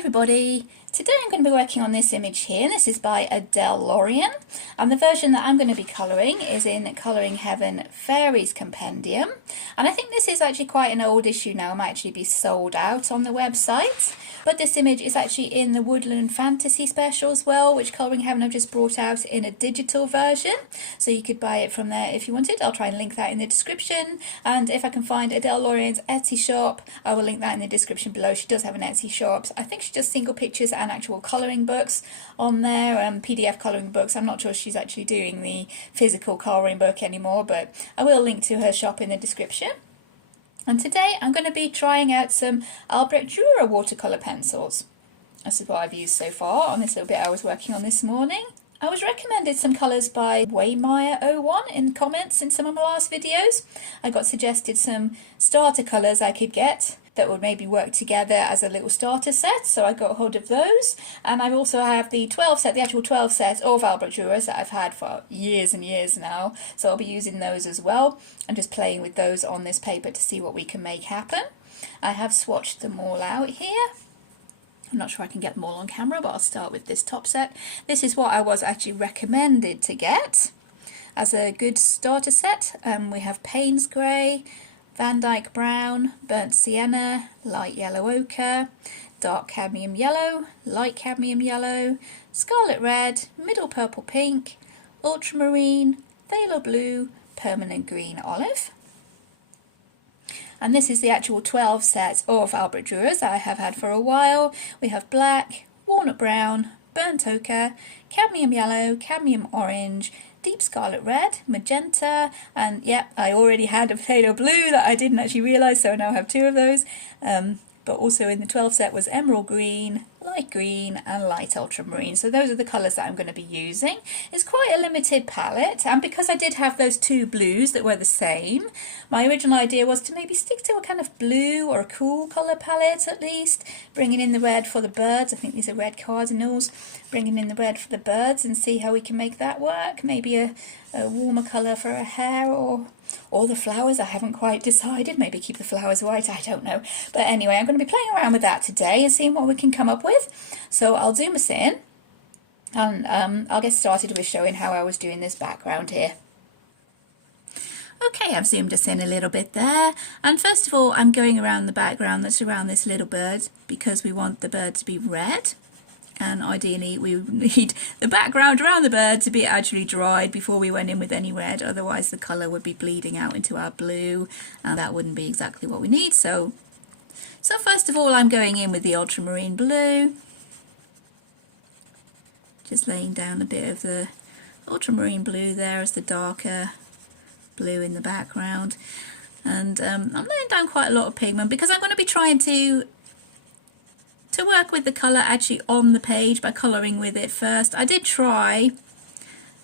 everybody, today I'm going to be working on this image here. This is by Adele Lorienne, and the version that I'm going to be colouring is in Colouring Heaven Fairies Compendium, and I think this is actually quite an old issue now. It might actually be sold out on the website, but this image is actually in the Woodland Fantasy Special as well, which Colouring Heaven have just brought out in a digital version, so you could buy it from there if you wanted. I'll try and link that in the description, and if I can find Adele Lorienne's Etsy shop, I will link that in the description below. She does have an Etsy shop. I think she does single pictures and actual colouring books on there, PDF colouring books. I'm not sure she's actually doing the physical colouring book anymore, but I will link to her shop in the description. And today I'm going to be trying out some Albrecht Durer watercolour pencils. This is what I've used so far on this little bit I was working on this morning. I was recommended some colours by Waymeyer01 in comments in some of my last videos. I got suggested some starter colours I could get that would maybe work together as a little starter set, so I got hold of those. And I also have the 12 set, the actual 12 set of Albrecht Durers that I've had for years and years now, so I'll be using those as well and just playing with those on this paper to see what we can make happen. I have swatched them all out here. I'm not sure I can get them all on camera, but I'll start with this top set. This is what I was actually recommended to get as a good starter set. We have Payne's Grey, Van Dyke Brown, Burnt Sienna, Light Yellow Ochre, Dark Cadmium Yellow, Light Cadmium Yellow, Scarlet Red, Middle Purple Pink, Ultramarine, Phthalo Blue, Permanent Green Olive. And this is the actual 12 sets of Albrecht Durers that I have had for a while. We have Black, Walnut Brown, Burnt Ochre, Cadmium Yellow, Cadmium Orange, Deep Scarlet Red, Magenta, and yep, I already had a Phthalo Blue that I didn't actually realise, so I now have two of those. But also in the 12 set was Emerald Green, Light Green and Light Ultramarine. So those are the colours that I'm going to be using. It's quite a limited palette, and because I did have those two blues that were the same, my original idea was to maybe stick to a kind of blue or a cool colour palette at least, bringing in the red for the birds. I think these are red cardinals. Bringing in the red for the birds and see how we can make that work. Maybe a warmer colour for her hair or the flowers. I haven't quite decided. Maybe keep the flowers white, I don't know. But anyway, I'm going to be playing around with that today and seeing what we can come up with. So I'll zoom us in and I'll get started with showing how I was doing this background here. Okay, I've zoomed us in a little bit there, and first of all I'm going around the background that's around this little bird because we want the bird to be red. And ideally we need the background around the bird to be actually dried before we went in with any red, otherwise the colour would be bleeding out into our blue and that wouldn't be exactly what we need. So first of all I'm going in with the ultramarine blue, just laying down a bit of the ultramarine blue there as the darker blue in the background. And I'm laying down quite a lot of pigment because I'm going to be trying to work with the colour actually on the page by colouring with it first. I did try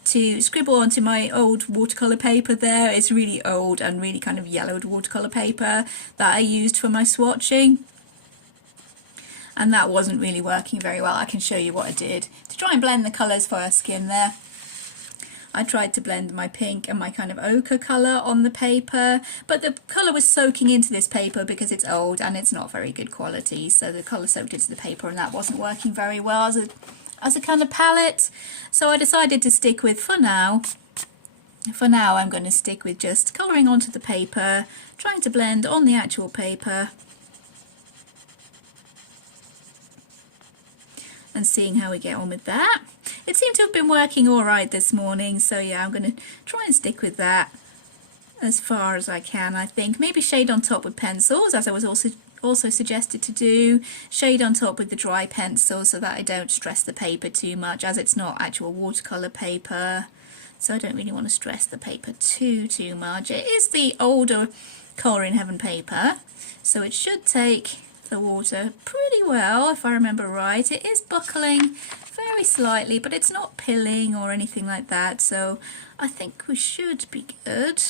to scribble onto my old watercolour paper there. It's really old and really kind of yellowed watercolour paper that I used for my swatching, and that wasn't really working very well. I can show you what I did to try and blend the colours for her skin there. I tried to blend my pink and my kind of ochre colour on the paper, but the colour was soaking into this paper because it's old and it's not very good quality, so the colour soaked into the paper and that wasn't working very well as a kind of palette. So I decided to stick with, for now I'm going to stick with just colouring onto the paper, trying to blend on the actual paper and seeing how we get on with that. It seemed to have been working all right this morning, so yeah, I'm going to try and stick with that as far as I can. I think maybe shade on top with pencils, as I was also suggested to do. Shade on top with the dry pencil so that I don't stress the paper too much, as it's not actual watercolour paper, so I don't really want to stress the paper too much. It is the older Colouring Heaven paper, so it should take the water pretty well if I remember right. It is buckling very slightly, but it's not pilling or anything like that, so I think we should be good.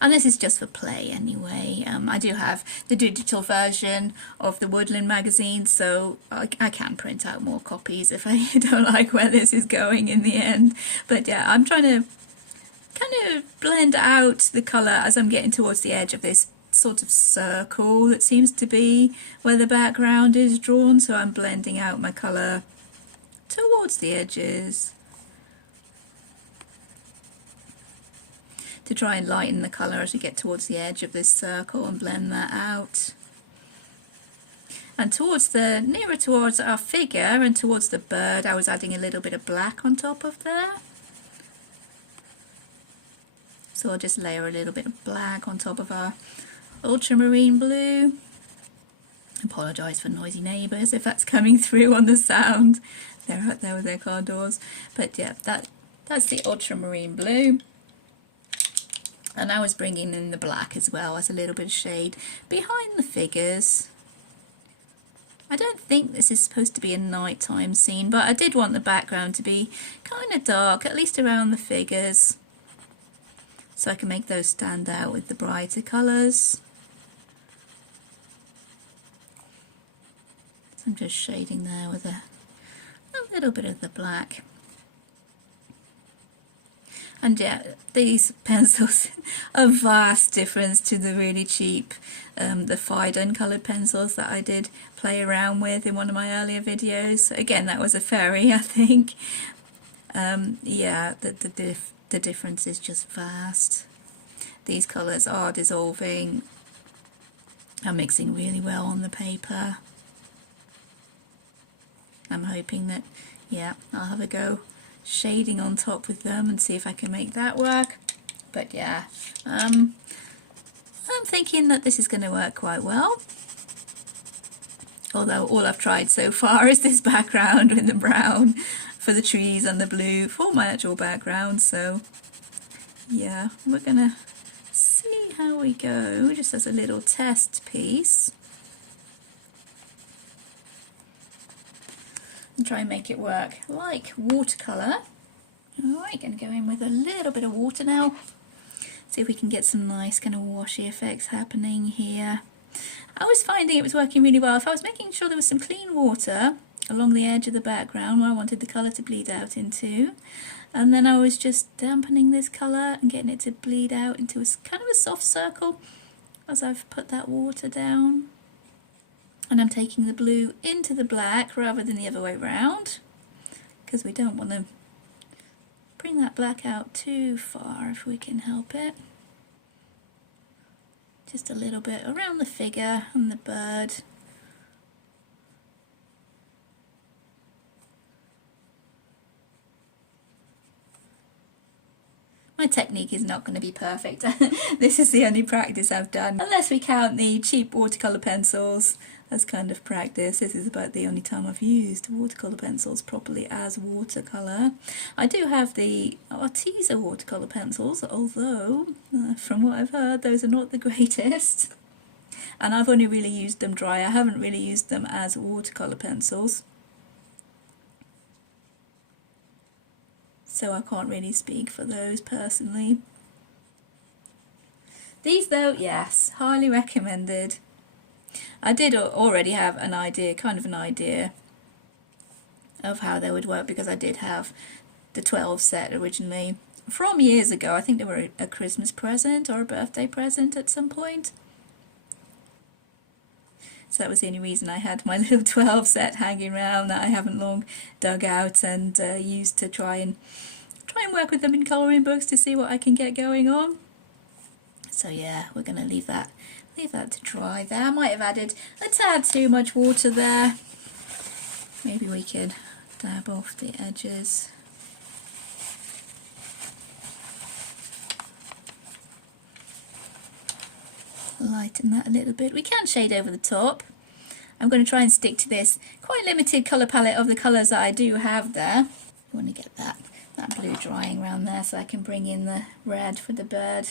And this is just for play anyway. I do have the digital version of the Woodland magazine, so I can print out more copies if I don't like where this is going in the end. But yeah, I'm trying to kind of blend out the colour as I'm getting towards the edge of this sort of circle that seems to be where the background is drawn, so I'm blending out my colour towards the edges to try and lighten the colour as we get towards the edge of this circle and blend that out. And towards the nearer towards our figure and towards the bird, I was adding a little bit of black on top of there. So I'll just layer a little bit of black on top of our ultramarine blue. Apologise for noisy neighbours if that's coming through on the sound. They're out there with their car doors. But yeah, that's the ultramarine blue. And I was bringing in the black as well as a little bit of shade behind the figures. I don't think this is supposed to be a nighttime scene, but I did want the background to be kind of dark, at least around the figures, so I can make those stand out with the brighter colours. So I'm just shading there with a little bit of the black. And yeah, these pencils are a vast difference to the really cheap, the Fiden coloured pencils that I did play around with in one of my earlier videos. Again, that was a fairy, I think. Yeah, the difference is just vast. These colours are dissolving and mixing really well on the paper. I'm hoping that, yeah, I'll have a go shading on top with them and see if I can make that work. But yeah, I'm thinking that this is going to work quite well. Although all I've tried so far is this background with the brown for the trees and the blue for my actual background. So yeah, we're gonna see how we go, just as a little test piece. And try and make it work like watercolour. Alright, going to go in with a little bit of water now. See if we can get some nice kind of washy effects happening here. I was finding it was working really well. If I was making sure there was some clean water along the edge of the background where I wanted the colour to bleed out into, and then I was just dampening this colour and getting it to bleed out into a kind of a soft circle as I've put that water down. And I'm taking the blue into the black rather than the other way around, because we don't want to bring that black out too far if we can help it. Just a little bit around the figure and the bird. My technique is not going to be perfect. This is the only practice I've done, unless we count the cheap watercolour pencils as kind of practice. This is about the only time I've used watercolour pencils properly as watercolour. I do have the Arteza watercolour pencils, although from what I've heard those are not the greatest, and I've only really used them dry. I haven't really used them as watercolour pencils, so I can't really speak for those personally. These though, yes, highly recommended. I did already have an idea, kind of an idea of how they would work, because I did have the 12 set originally from years ago. I think they were a Christmas present or a birthday present at some point. So that was the only reason I had my little 12 set hanging around that I haven't long dug out and used to try and work with them in colouring books to see what I can get going on. So yeah, we're going to leave that to dry there. I might have added a tad too much water there. Maybe we could dab off the edges. Lighten that a little bit. We can shade over the top. I'm going to try and stick to this quite limited colour palette of the colours that I do have there. I want to get that blue drying around there so I can bring in the red for the bird.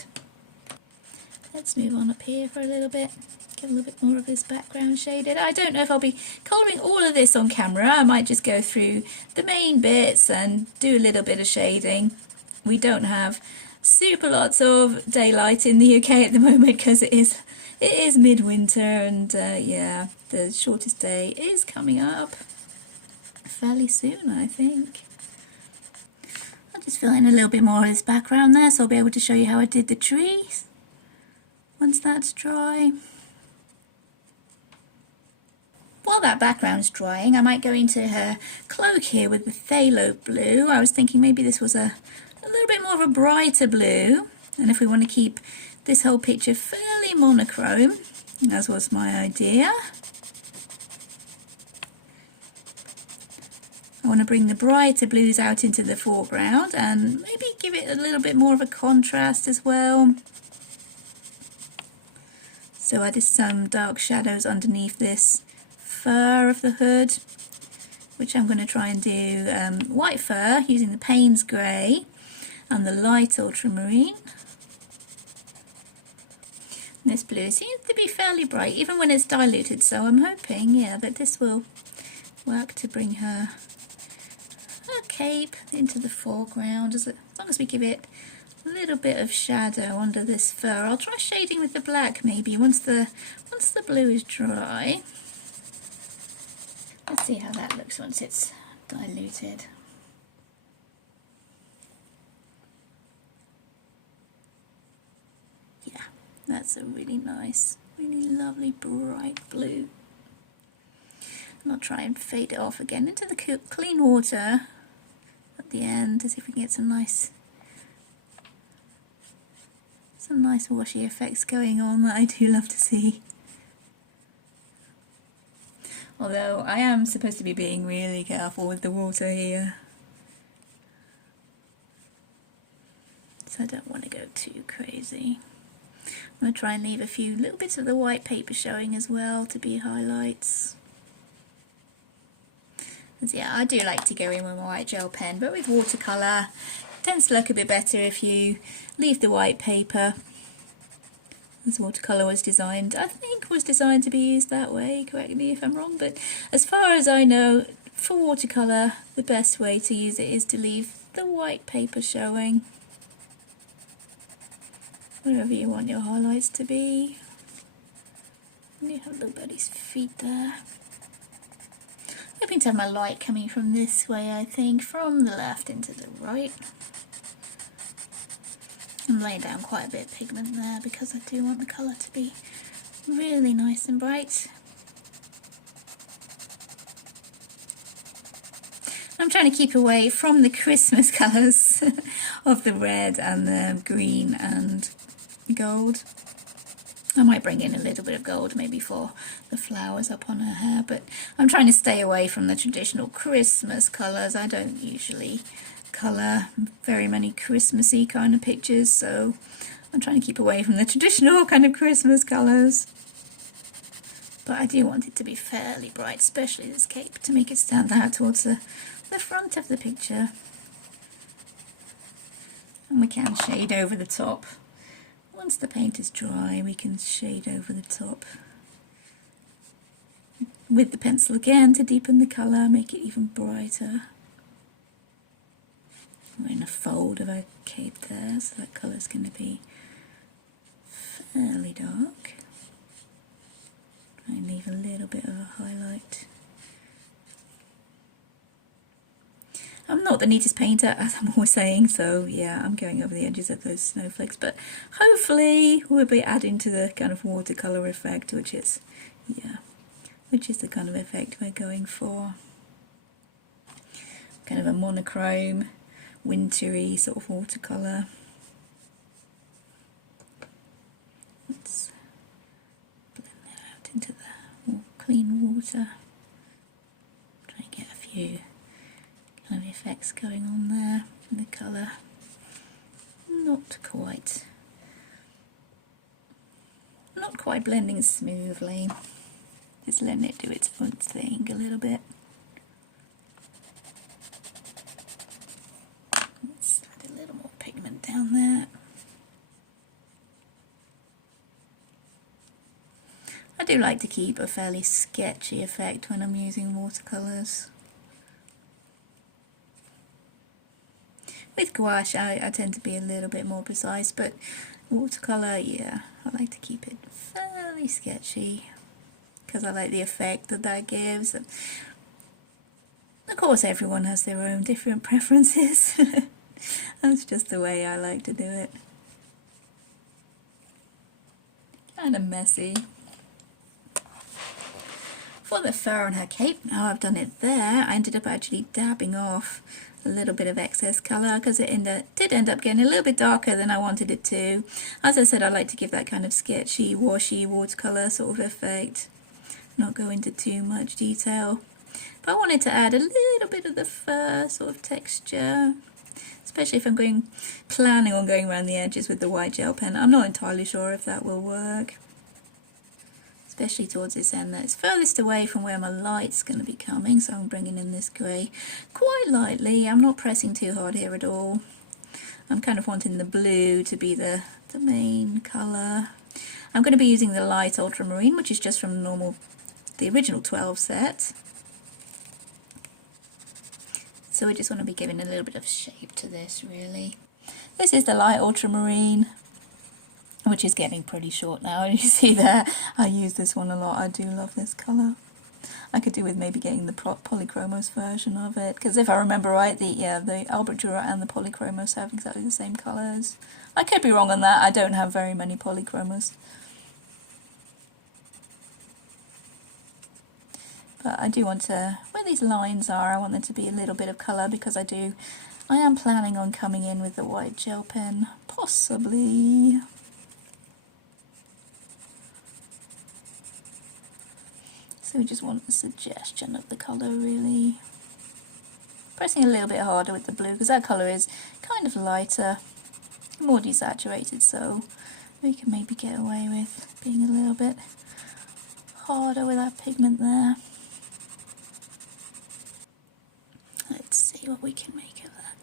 Let's move on up here for a little bit, get a little bit more of this background shaded. I don't know if I'll be colouring all of this on camera. I might just go through the main bits and do a little bit of shading. We don't have super lots of daylight in the UK at the moment because it is midwinter, and yeah, the shortest day is coming up fairly soon, I think. I'll just fill in a little bit more of this background there so I'll be able to show you how I did the trees. once that's dry. While that background's drying, I might go into her cloak here with the phthalo blue. I was thinking maybe this was a little bit more of a brighter blue, and if we want to keep this whole picture fairly monochrome, as was my idea, I want to bring the brighter blues out into the foreground and maybe give it a little bit more of a contrast as well. So I did some dark shadows underneath this fur of the hood, which I'm going to try and do white fur using the Payne's Grey and the light ultramarine. This blue seems to be fairly bright even when it's diluted, so I'm hoping, yeah, that this will work to bring her cape into the foreground, as long as we give it a little bit of shadow under this fur. I'll try shading with the black maybe once the blue is dry. Let's see how that looks once it's diluted. Yeah, that's a really nice, really lovely bright blue. And I'll try and fade it off again into the clean water at the end to see if we can get some nice washy effects going on that I do love to see. Although I am supposed to be being really careful with the water here, so I don't want to go too crazy. I'm going to try and leave a few little bits of the white paper showing as well to be highlights. And yeah, I do like to go in with my white gel pen, but with watercolour it tends to look a bit better if you leave the white paper. This watercolour was designed, I think, was designed to be used that way, correct me if I'm wrong, but as far as I know, for watercolour, the best way to use it is to leave the white paper showing. Wherever you want your highlights to be. And you have little buddy's feet there. Hoping to have my light coming from this way, I think, from the left into the right. I'm laying down quite a bit of pigment there because I do want the colour to be really nice and bright. I'm trying to keep away from the Christmas colours of the red and the green and gold. I might bring in a little bit of gold maybe for the flowers up on her hair, but I'm trying to stay away from the traditional Christmas colours. I don't usually colour very many Christmassy kind of pictures, so I'm trying to keep away from the traditional kind of Christmas colours. But I do want it to be fairly bright, especially this cape, to make it stand out towards the front of the picture. And we can shade over the top. Once the paint is dry, we can shade over the top with the pencil again to deepen the colour, make it even brighter. We're in a fold of our cape there, so that colour's going to be fairly dark. Try and leave a little bit of a highlight. I'm not the neatest painter, as I'm always saying, so yeah, I'm going over the edges of those snowflakes, but hopefully we'll be adding to the kind of watercolour effect, which is the kind of effect we're going for. Kind of a monochrome, wintry sort of watercolour. Let's blend that out into the more clean water. Try and get a few kind of effects going on there in the colour. Not quite blending smoothly. Just letting it do its own thing a little bit. Let's add a little more pigment down there. I do like to keep a fairly sketchy effect when I'm using watercolours. With gouache, I tend to be a little bit more precise, but watercolour, yeah, I like to keep it fairly sketchy because I like the effect that gives. And of course, everyone has their own different preferences. That's just the way I like to do it. kind of messy. For the fur on her cape, now I've done it there, I ended up actually dabbing off a little bit of excess colour because it did end up getting a little bit darker than I wanted it to. As I said, I like to give that kind of sketchy, washy watercolour sort of effect, not go into too much detail. But I wanted to add a little bit of the fur sort of texture, especially if I'm planning on going around the edges with the white gel pen. I'm not entirely sure if that will work, especially towards this end that's furthest away from where my light's going to be coming. So I'm bringing in this grey quite lightly. I'm not pressing too hard here at all. I'm kind of wanting the blue to be the main colour. I'm going to be using the light ultramarine, which is just from the original 12 set. So we just want to be giving a little bit of shape to this, really. This is the light ultramarine, which is getting pretty short now. You see there, I use this one a lot. I do love this colour. I could do with maybe getting the polychromos version of it, because if I remember right, the Albrecht Durer and the polychromos have exactly the same colours. I could be wrong on that. I don't have very many polychromos. But I do want to, where these lines are, I want there to be a little bit of colour, because I am planning on coming in with the white gel pen, possibly. So we just want a suggestion of the colour, really. Pressing a little bit harder with the blue, because that colour is kind of lighter, more desaturated, so we can maybe get away with being a little bit harder with that pigment there. Let's see what we can make of that.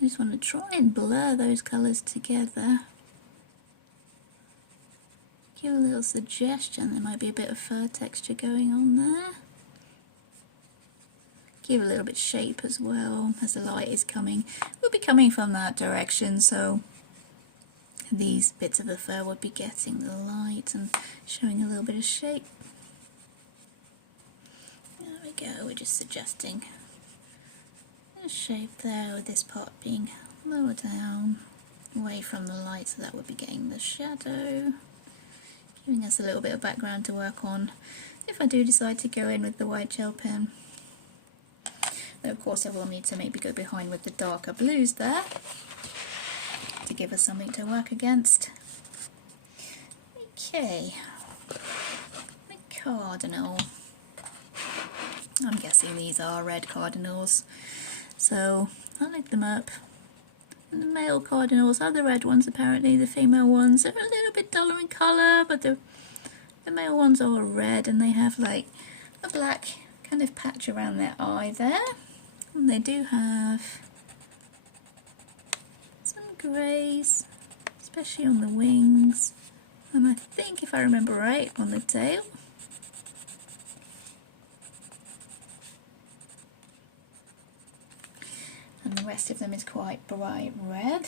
I just want to try and blur those colours together. Give a little suggestion there might be a bit of fur texture going on there. Give a little bit of shape as well as the light is coming. We'll be coming from that direction, so these bits of the fur would be getting the light and showing a little bit of shape. There we go, we're just suggesting a shape there with this part being lower down, away from the light, so that would be getting the shadow. Giving us a little bit of background to work on if I do decide to go in with the white gel pen. But of course I will need to maybe go behind with the darker blues there to give us something to work against. Okay, the cardinal. I'm guessing these are red cardinals, so I'll lift them up. And the male cardinals are the red ones apparently. The female ones are a little bit duller in colour, but the male ones are red, and they have like a black kind of patch around their eye there. And they do have some greys, especially on the wings, and I think, if I remember right, on the tail. And the rest of them is quite bright red.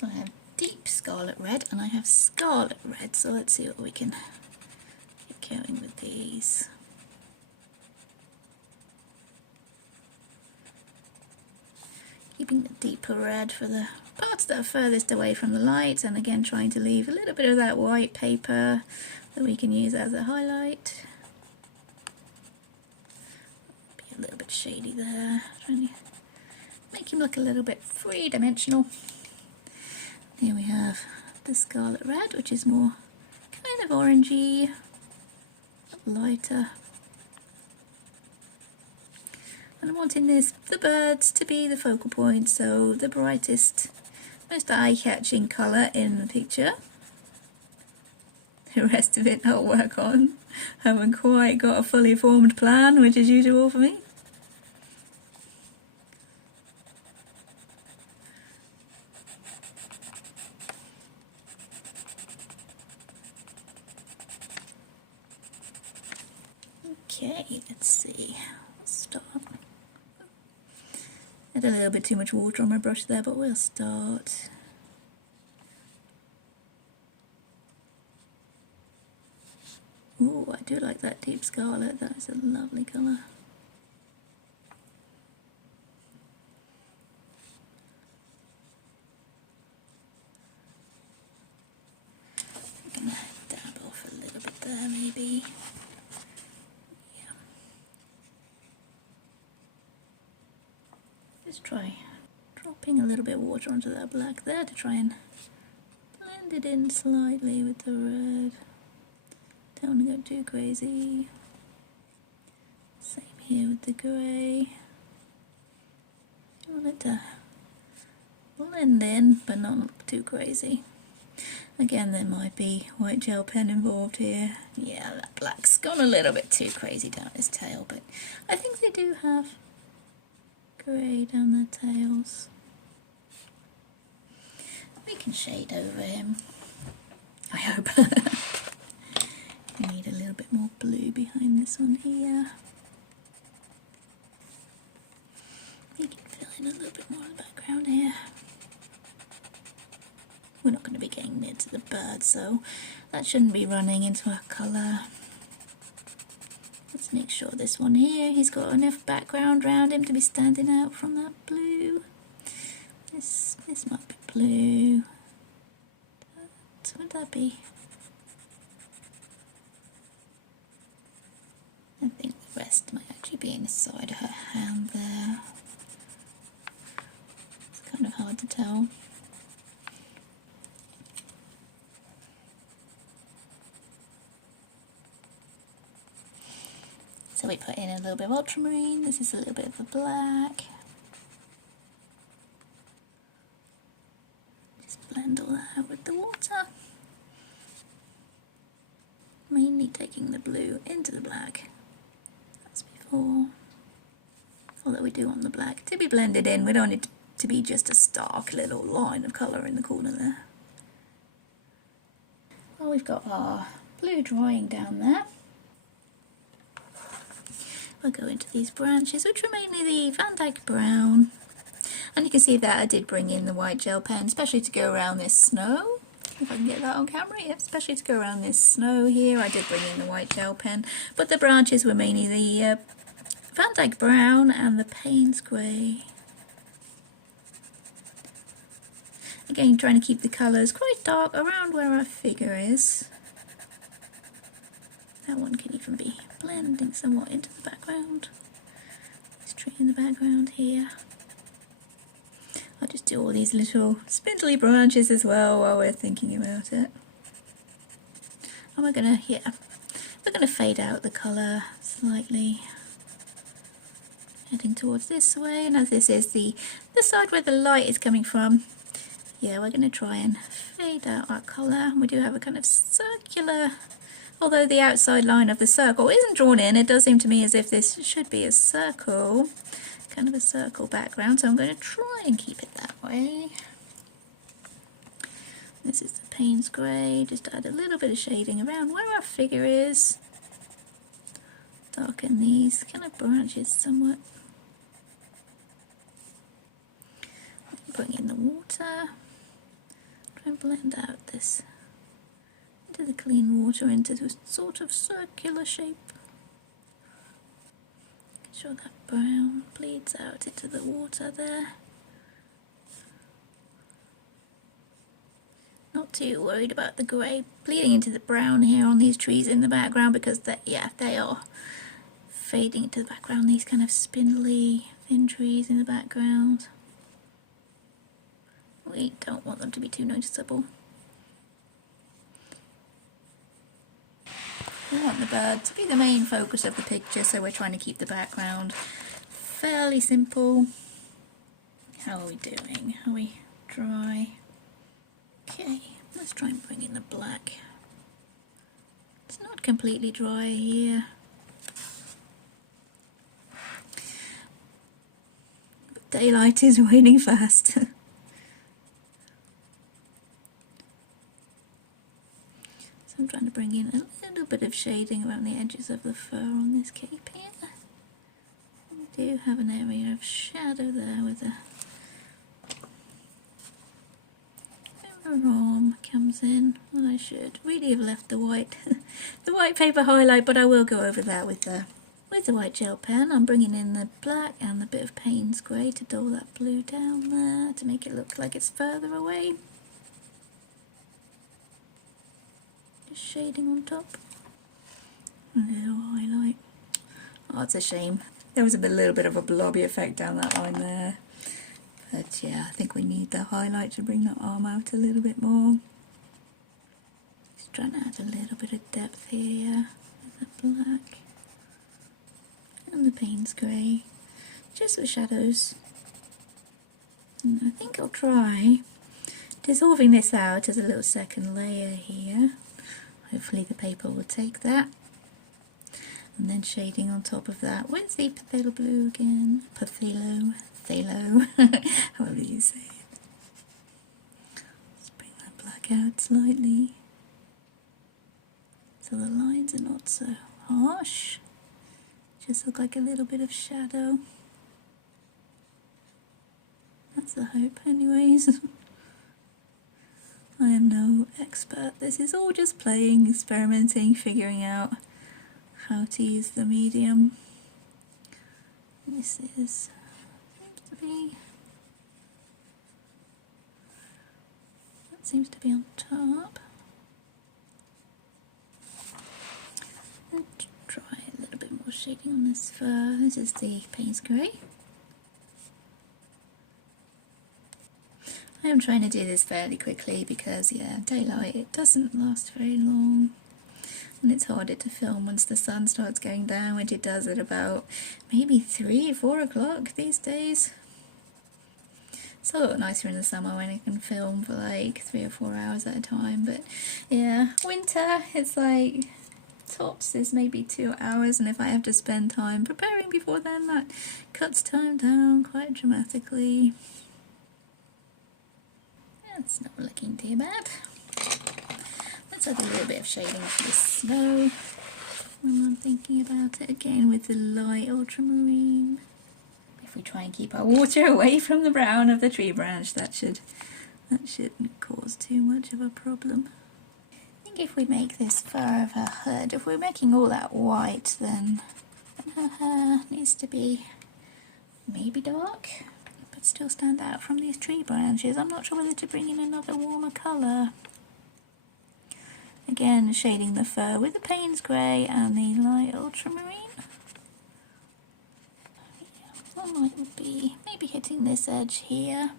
So I have deep scarlet red and I have scarlet red, so let's see what we can get going with these. Keeping the deeper red for the parts that are furthest away from the light, and again trying to leave a little bit of that white paper that we can use as a highlight. A little bit shady there, trying to make him look a little bit three-dimensional. Here we have the scarlet red, which is more kind of orangey, lighter. And I'm wanting the birds to be the focal point, so the brightest, most eye-catching colour in the picture. The rest of it I'll work on. Haven't quite got a fully formed plan, which is usual for me. Okay, let's see. Let's start. I had a little bit too much water on my brush there, but we'll start. Ooh, I do like that deep scarlet. That is a lovely colour. Just try dropping a little bit of water onto that black there to try and blend it in slightly with the red. Don't want to go too crazy. Same here with the grey. You want it to blend in, but not too crazy. Again, there might be white gel pen involved here. Yeah, that black's gone a little bit too crazy down his tail, but I think they do have grey down their tails. We can shade over him, I hope. We need a little bit more blue behind this one here. We can fill in a little bit more of the background here. We're not going to be getting near to the bird, so that shouldn't be running into our colour. Let's make sure this one here, he's got enough background around him to be standing out from that blue. This might be blue. What would that be? I think the rest might actually be inside her hand there. It's kind of hard to tell. So we put in a little bit of ultramarine, this is a little bit of the black. Just blend all that out with the water. Mainly taking the blue into the black, as before. Although we do want the black to be blended in, we don't want it to be just a stark little line of colour in the corner there. Well, we've got our blue drying down there. We'll go into these branches, which are mainly the Van Dyke Brown. And you can see that I did bring in the white gel pen, especially to go around this snow. If I can get that on camera, yeah, especially to go around this snow here. I did bring in the white gel pen, but the branches were mainly the Van Dyke Brown and the Payne's Grey. Again, trying to keep the colours quite dark around where our figure is. That one can even be blending somewhat into the background. This tree in the background here. I'll just do all these little spindly branches as well while we're thinking about it. And we're gonna fade out the colour slightly, heading towards this way. And as this is the side where the light is coming from, yeah, we're gonna try and fade out our colour. We do have a kind of circular. Although the outside line of the circle isn't drawn in, it does seem to me as if this should be a circle, kind of a circle background, so I'm going to try and keep it that way. This is the Payne's Grey, just to add a little bit of shading around where our figure is. Darken these kind of branches somewhat. Bring in the water, try and blend out this the clean water into this sort of circular shape. Make sure that brown bleeds out into the water there. Not too worried about the grey bleeding into the brown here on these trees in the background, because they are fading into the background, these kind of spindly thin trees in the background. We don't want them to be too noticeable. We want the bird to be the main focus of the picture, so we're trying to keep the background fairly simple. How are we doing? Are we dry? Okay, let's try and bring in the black. It's not completely dry here. But daylight is waning fast. So I'm trying to bring in a little bit of shading around the edges of the fur on this cape here. We do have an area of shadow there with the arm comes in. Well, I should really have left the white the white paper highlight, but I will go over that with the white gel pen. I'm bringing in the black and the bit of Payne's Grey to dull that blue down there to make it look like it's further away. Shading on top. A little highlight. Oh, it's a shame. There was a little bit of a blobby effect down that line there. But yeah, I think we need the highlight to bring the arm out a little bit more. Just trying to add a little bit of depth here with the black and the Payne's grey, just for shadows. And I think I'll try dissolving this out as a little second layer here. Hopefully the paper will take that. And then shading on top of that with the phthalo blue again. Phthalo, however you say it. Let's bring that black out slightly, so the lines are not so harsh. Just look like a little bit of shadow. That's the hope anyways. I am no expert. This is all just playing, experimenting, figuring out how to use the medium. This seems to be, that seems to be on top. And try a little bit more shading on this fur. This is the Payne's grey. I am trying to do this fairly quickly because, yeah, daylight, it doesn't last very long. And it's harder to film once the sun starts going down, which it does at about maybe 3 or 4 o'clock these days. It's a lot nicer in the summer when I can film for like 3 or 4 hours at a time, but yeah, winter, it's like tops is maybe 2 hours, and if I have to spend time preparing before then, that cuts time down quite dramatically. It's not looking too bad. Let's add a little bit of shading to the snow when I'm thinking about it again with the light ultramarine. If we try and keep our water away from the brown of the tree branch, that shouldn't cause too much of a problem. I think if we make this fur of her hood, if we're making all that white, then her hair needs to be maybe dark, but still stand out from these tree branches. I'm not sure whether to bring in another warmer colour. Again, shading the fur with the Payne's grey and the light ultramarine. Yeah, the light would be maybe hitting this edge here.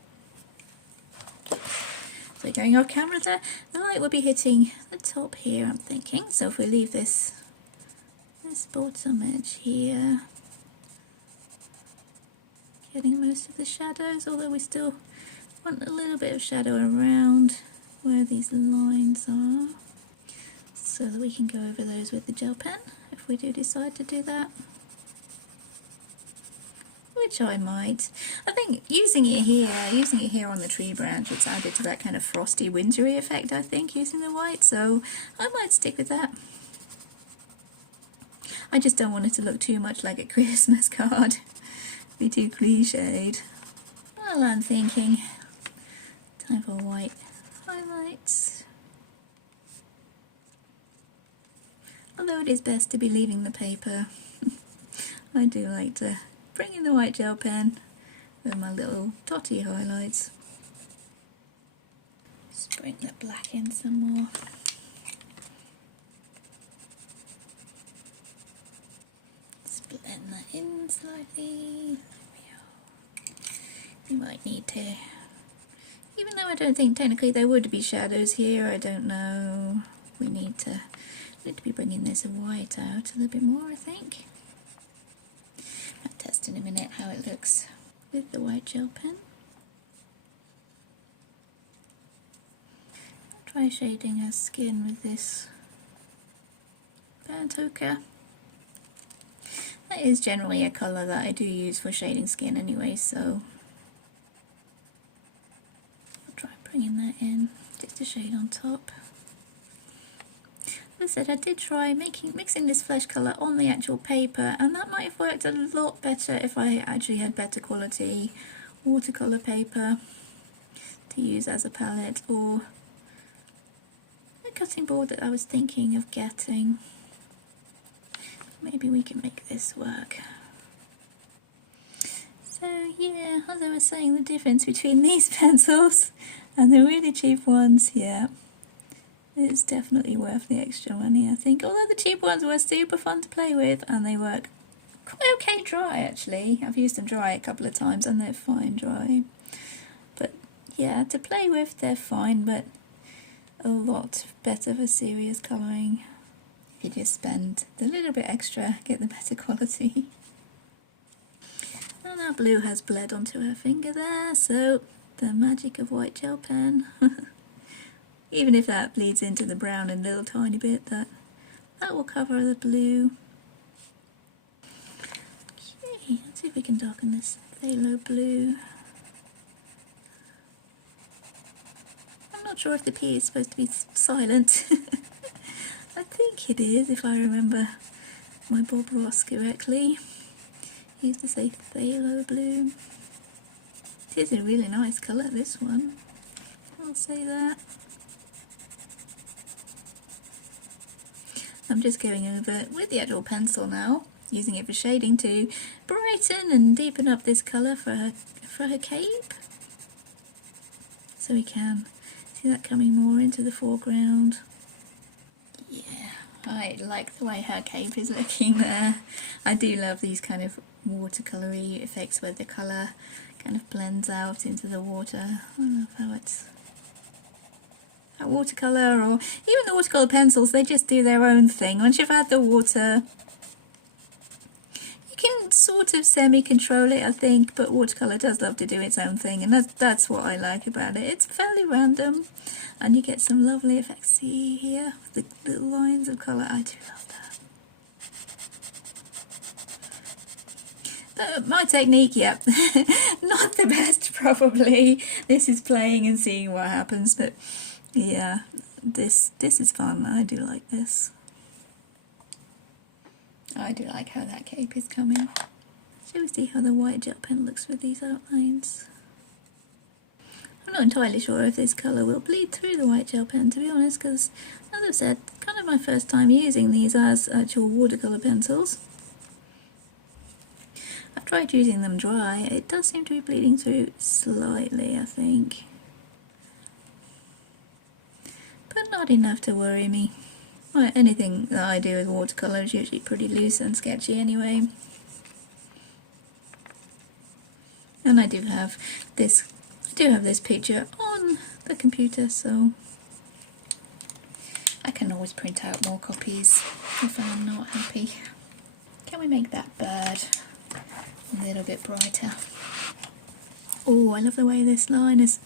So going off camera there, the light will be hitting the top here, I'm thinking. So if we leave this bottom edge here, getting most of the shadows, although we still want a little bit of shadow around where these lines are, so that we can go over those with the gel pen if we do decide to do that, which I might. I think using it here on the tree branch, it's added to that kind of frosty wintry effect, I think, using the white, so I might stick with that. I just don't want it to look too much like a Christmas card, be too cliched. Well, I'm thinking time for white highlights. Although it is best to be leaving the paper, I do like to bring in the white gel pen with my little dotty highlights. Just bring the black in some more. Just blend that in slightly. You might need to, even though I don't think technically there would be shadows here, I don't know. We need to be bringing this white out a little bit more, I think. I'll test in a minute how it looks with the white gel pen. I'll try shading her skin with this burnt ochre. That is generally a colour that I do use for shading skin anyway, so I'll try bringing that in, just a shade on top. As I said, I did try mixing this flesh colour on the actual paper, and that might have worked a lot better if I actually had better quality watercolour paper to use as a palette, or a cutting board that I was thinking of getting. Maybe we can make this work. So yeah, as I was saying, the difference between these pencils and the really cheap ones, yeah, it's definitely worth the extra money, I think. Although the cheap ones were super fun to play with, and they work quite okay dry, actually. I've used them dry a couple of times and they're fine dry. yeah, to play with they're fine, but a lot better for serious colouring. If you just spend a little bit extra, get the better quality. And our blue has bled onto her finger there, so the magic of white gel pen. Even if that bleeds into the brown a little tiny bit, that will cover the blue. Okay, let's see if we can darken this phthalo blue. I'm not sure if the P is supposed to be silent. I think it is, if I remember my Bob Ross correctly. He used to say phthalo blue. It is a really nice colour, this one. I'll say that. I'm just going over with the actual pencil now, using it for shading to brighten and deepen up this colour for her cape. So we can see that coming more into the foreground. Yeah, I like the way her cape is looking there. I do love these kind of watercolory effects where the colour kind of blends out into the water. I love how it's that watercolour, or even the watercolour pencils, they just do their own thing. Once you've had the water, you can sort of semi-control it, I think, but watercolour does love to do its own thing, and that's what I like about it. It's fairly random, and you get some lovely effects. See here, the little lines of colour, I do love that. But my technique, yeah, not the best probably. This is playing and seeing what happens, but yeah, this is fun. I do like this. I do like how that cape is coming. Shall we see how the white gel pen looks with these outlines? I'm not entirely sure if this colour will bleed through the white gel pen, to be honest, because, as I've said, kind of my first time using these as actual watercolour pencils. I've tried using them dry. It does seem to be bleeding through slightly, I think. But not enough to worry me. Well, anything that I do with watercolour is usually pretty loose and sketchy anyway. And I do have this picture on the computer, so I can always print out more copies if I'm not happy. Can we make that bird a little bit brighter? Oh, I love the way this line is.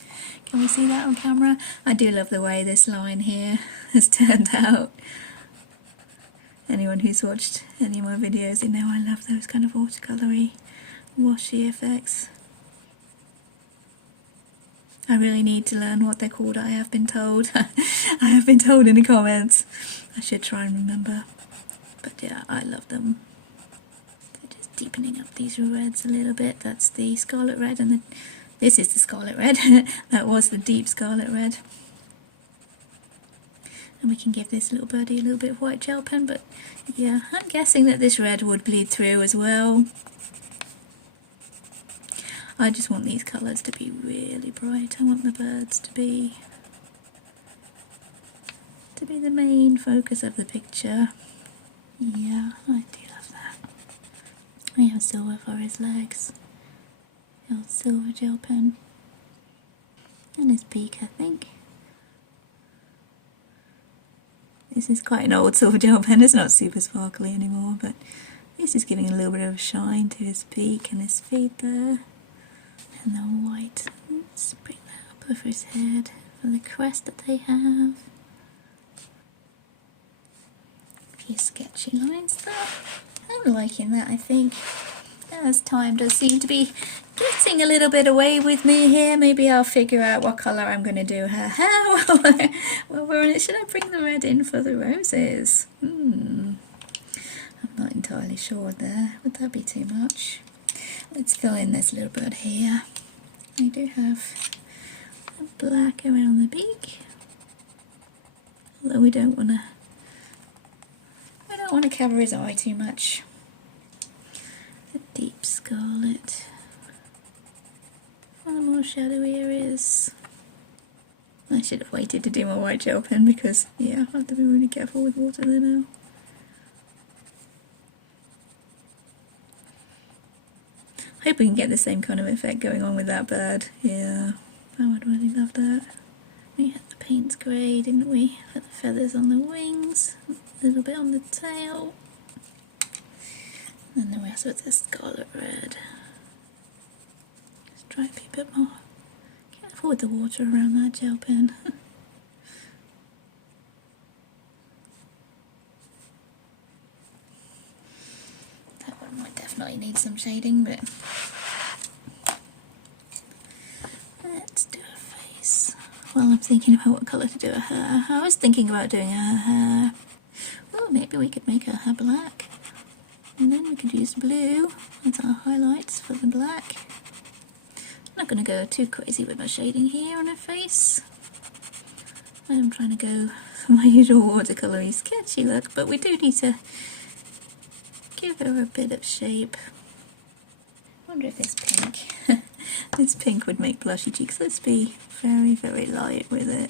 Can we see that on camera? I do love the way this line here has turned out. Anyone who's watched any of my videos, they know I love those kind of watercolory, washy effects. I really need to learn what they're called, I have been told. I have been told in the comments. I should try and remember. But yeah, I love them. They're just deepening up these reds a little bit. That's the scarlet red, and this is the scarlet red. That was the deep scarlet red. And we can give this little birdie a little bit of white gel pen, but yeah, I'm guessing that this red would bleed through as well. I just want these colours to be really bright. I want the birds to be the main focus of the picture. Yeah, I do love that. We have silver for his legs. Old silver gel pen. And his beak, I think. This is quite an old silver gel pen. It's not super sparkly anymore, but this is giving a little bit of a shine to his beak and his feet there. And the white. Let's bring that up over his head for the crest that they have. A few sketchy lines there. I'm liking that, I think. As time does seem to be getting a little bit away with me here. Maybe I'll figure out what colour I'm going to do her hair while we're on it. Should I bring the red in for the roses? I'm not entirely sure there. Would that be too much? Let's fill in this little bird here. I do have a black around the beak. Although we don't want to cover his eye too much. A deep scarlet for the more shadowy areas. I should have waited to do my white gel pen because, yeah, I have to be really careful with water there now. I hope we can get the same kind of effect going on with that bird. Yeah, that would really love that. We had the paints grey, didn't we? For the feathers on the wings, a little bit on the tail. And the rest with the scarlet red. Just try to be a bit more careful with the water around that gel pen. That one might definitely need some shading, but let's do a face. Well, I'm thinking about what colour to do her hair. I was thinking about doing her hair. Well, maybe we could make her hair black. And then we could use blue as our highlights for the black. I'm not going to go too crazy with my shading here on her face. I'm trying to go for my usual watercolour-y sketchy look, but we do need to give her a bit of shape. I wonder if this pink, this pink would make blushy cheeks. Let's be very, very light with it.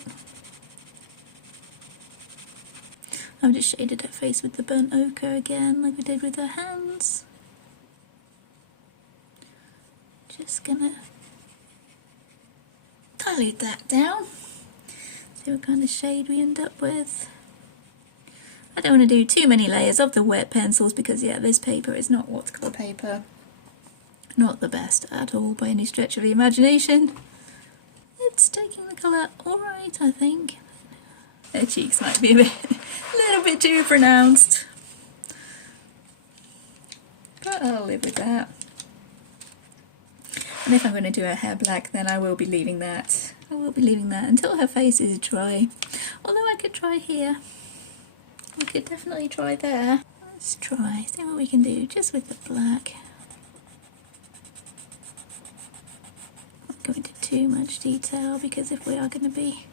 I've just shaded her face with the burnt ochre again, like we did with her hands. Just gonna dilute that down, see what kind of shade we end up with. I don't want to do too many layers of the wet pencils because, yeah, this paper is not watercolour paper. Not the best at all by any stretch of the imagination. It's taking the colour alright, I think. Her cheeks might be a little bit too pronounced, but I'll live with that. And if I'm going to do her hair black, then I will be leaving that. I will be leaving that until her face is dry. Although I could try here. We could definitely try there. Let's try, see what we can do just with the black. Not going into too much detail because if we are going to be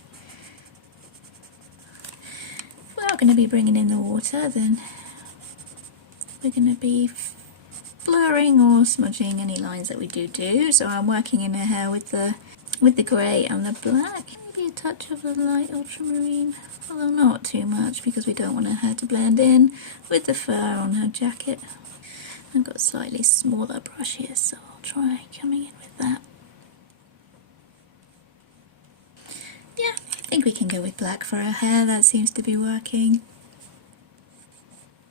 bringing in the water, then we're going to be blurring or smudging any lines that we do. So I'm working in her hair with the grey and the black. Maybe a touch of the light ultramarine, although not too much because we don't want her hair to blend in with the fur on her jacket. I've got a slightly smaller brush here, so I'll try coming in with that. Yeah, I think we can go with black for her hair. That seems to be working.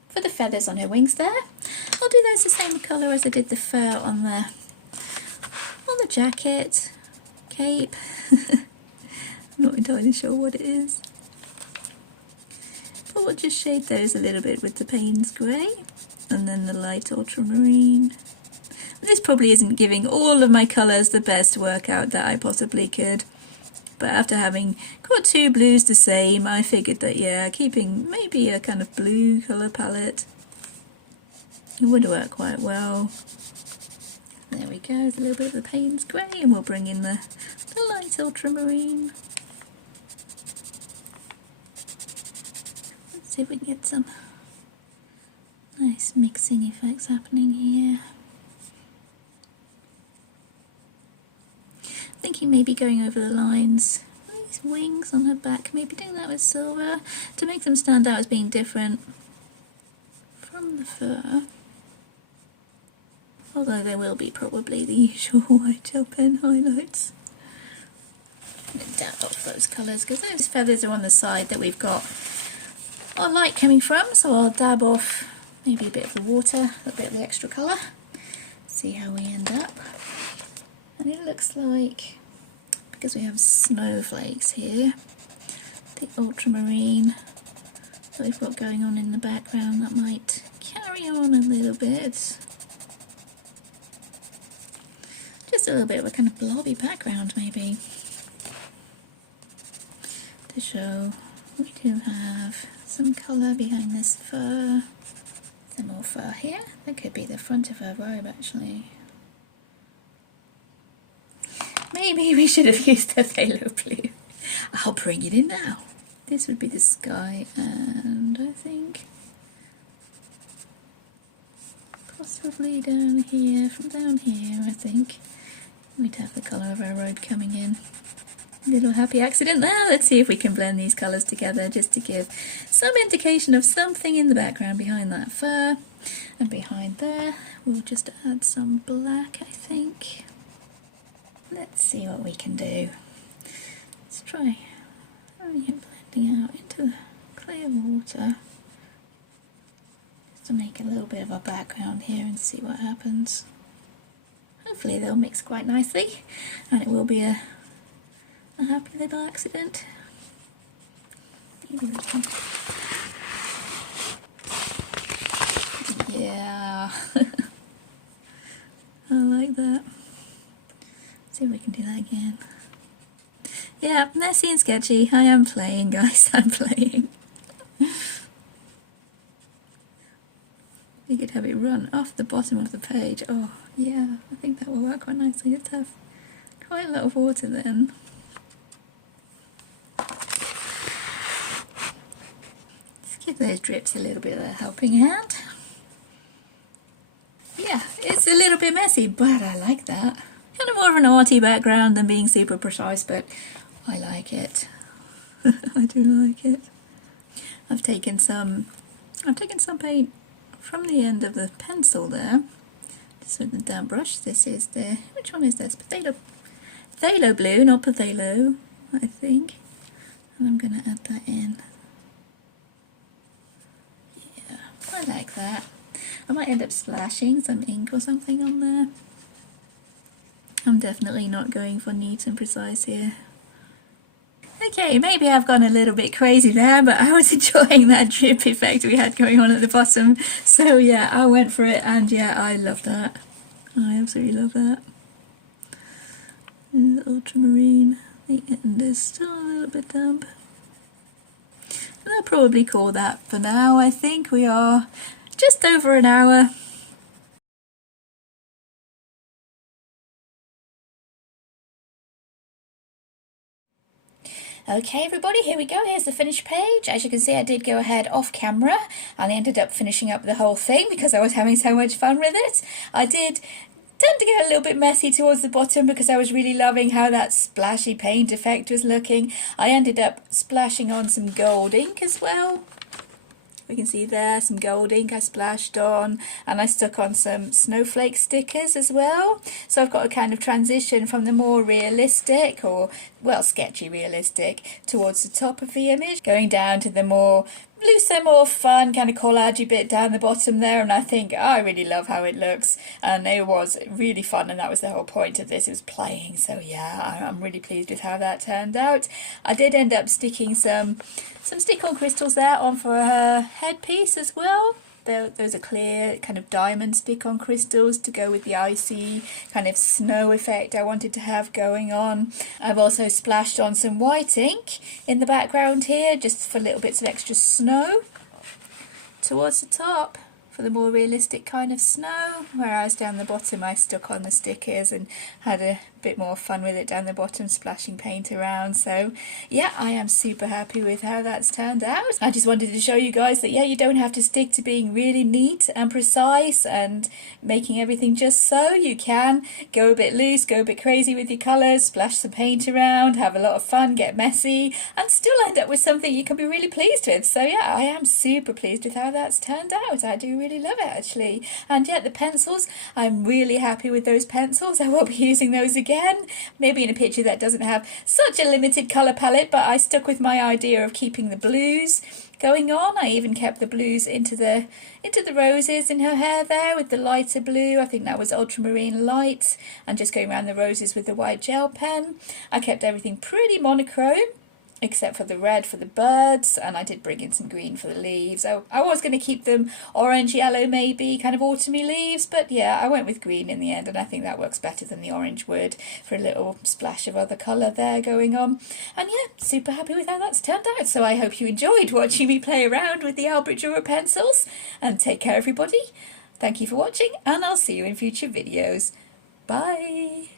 For the feathers on her wings there, I'll do those the same colour as I did the fur on the jacket, cape. I'm not entirely sure what it is. But we'll just shade those a little bit with the Payne's grey and then the light ultramarine. This probably isn't giving all of my colours the best workout that I possibly could. But after having got two blues the same, I figured that, yeah, keeping maybe a kind of blue colour palette, it would work quite well. There we go, a little bit of the Payne's grey, and we'll bring in the light ultramarine. Let's see if we can get some nice mixing effects happening here. Thinking maybe going over the lines, these wings on her back, maybe doing that with silver to make them stand out as being different from the fur. Although there will be probably the usual white gel pen highlights. I'm going to dab off those colours because those feathers are on the side that we've got our light coming from, so I'll dab off maybe a bit of the water, a bit of the extra colour, see how we end up. And it looks like, because we have snowflakes here, the ultramarine that we've got going on in the background, that might carry on a little bit. Just a little bit of a kind of blobby background maybe, to show we do have some colour behind this fur. Some more fur here. That could be the front of her robe actually. Maybe we should have used the phthalo blue. I'll bring it in now. This would be the sky, and I think possibly down here, from down here I think we'd have the colour of our road coming in. Little happy accident there. Let's see if we can blend these colours together just to give some indication of something in the background behind that fur. And behind there we'll just add some black, I think. Let's see what we can do. try blending out into the clear water, just to make a little bit of a background here and see what happens. Hopefully they'll mix quite nicely, and it will be a happy little accident. Yeah, I like that. See if we can do that again. Yeah, messy and sketchy. I am playing, guys. I'm playing. We could have it run off the bottom of the page. Oh, yeah, I think that will work quite nicely. Let's have quite a lot of water then. Let's give those drips a little bit of a helping hand. Yeah, it's a little bit messy, but I like that. Kind of more of an arty background than being super precise, but I like it. I do like it. I've taken some paint from the end of the pencil there, just with the damp brush. This is the, which one is this? Phthalo blue, not Phthalo, I think. And I'm going to add that in. Yeah, I like that. I might end up splashing some ink or something on there. I'm definitely not going for neat and precise here. Okay, maybe I've gone a little bit crazy there, but I was enjoying that drip effect we had going on at the bottom. So yeah, I went for it, and yeah, I love that. I absolutely love that. And the ultramarine, the end is still a little bit damp. And I'll probably call that for now. I think we are just over an hour. Okay everybody, here we go, here's the finished page. As you can see, I did go ahead off camera and I ended up finishing up the whole thing because I was having so much fun with it. I did tend to get a little bit messy towards the bottom because I was really loving how that splashy paint effect was looking. I ended up splashing on some gold ink as well. We can see there some gold ink I splashed on, and I stuck on some snowflake stickers as well. So I've got a kind of transition from the more realistic, or well, sketchy realistic, towards the top of the image, going down to the more looser, more fun kind of collagey bit down the bottom there. And I think I really love how it looks, and it was really fun, and that was the whole point of this, it was playing. So yeah, I'm really pleased with how that turned out. I did end up sticking some stick-on crystals there on for her headpiece as well. Those are clear kind of diamond stick-on crystals to go with the icy kind of snow effect I wanted to have going on. I've also splashed on some white ink in the background here, just for little bits of extra snow towards the top, for the more realistic kind of snow, whereas down the bottom I stuck on the stickers and had a bit more fun with it down the bottom, splashing paint around. So yeah, I am super happy with how that's turned out. I just wanted to show you guys that yeah, you don't have to stick to being really neat and precise and making everything just so. You can go a bit loose, go a bit crazy with your colours, splash some paint around, have a lot of fun, get messy, and still end up with something you can be really pleased with. So yeah, I am super pleased with how that's turned out. I do really love it actually. And yeah, the pencils, I'm really happy with those pencils. I will be using those again, maybe in a picture that doesn't have such a limited colour palette, but I stuck with my idea of keeping the blues going on. I even kept the blues into the roses in her hair there with the lighter blue. I think that was ultramarine light, and just going around the roses with the white gel pen. I kept everything pretty monochrome, except for the red for the birds, and I did bring in some green for the leaves. I was going to keep them orange yellow, maybe kind of autumny leaves, but yeah, I went with green in the end, and I think that works better than the orange would for a little splash of other colour there going on. And yeah, super happy with how that's turned out. So I hope you enjoyed watching me play around with the Albrecht Durer pencils, and take care everybody. Thank you for watching, and I'll see you in future videos. Bye!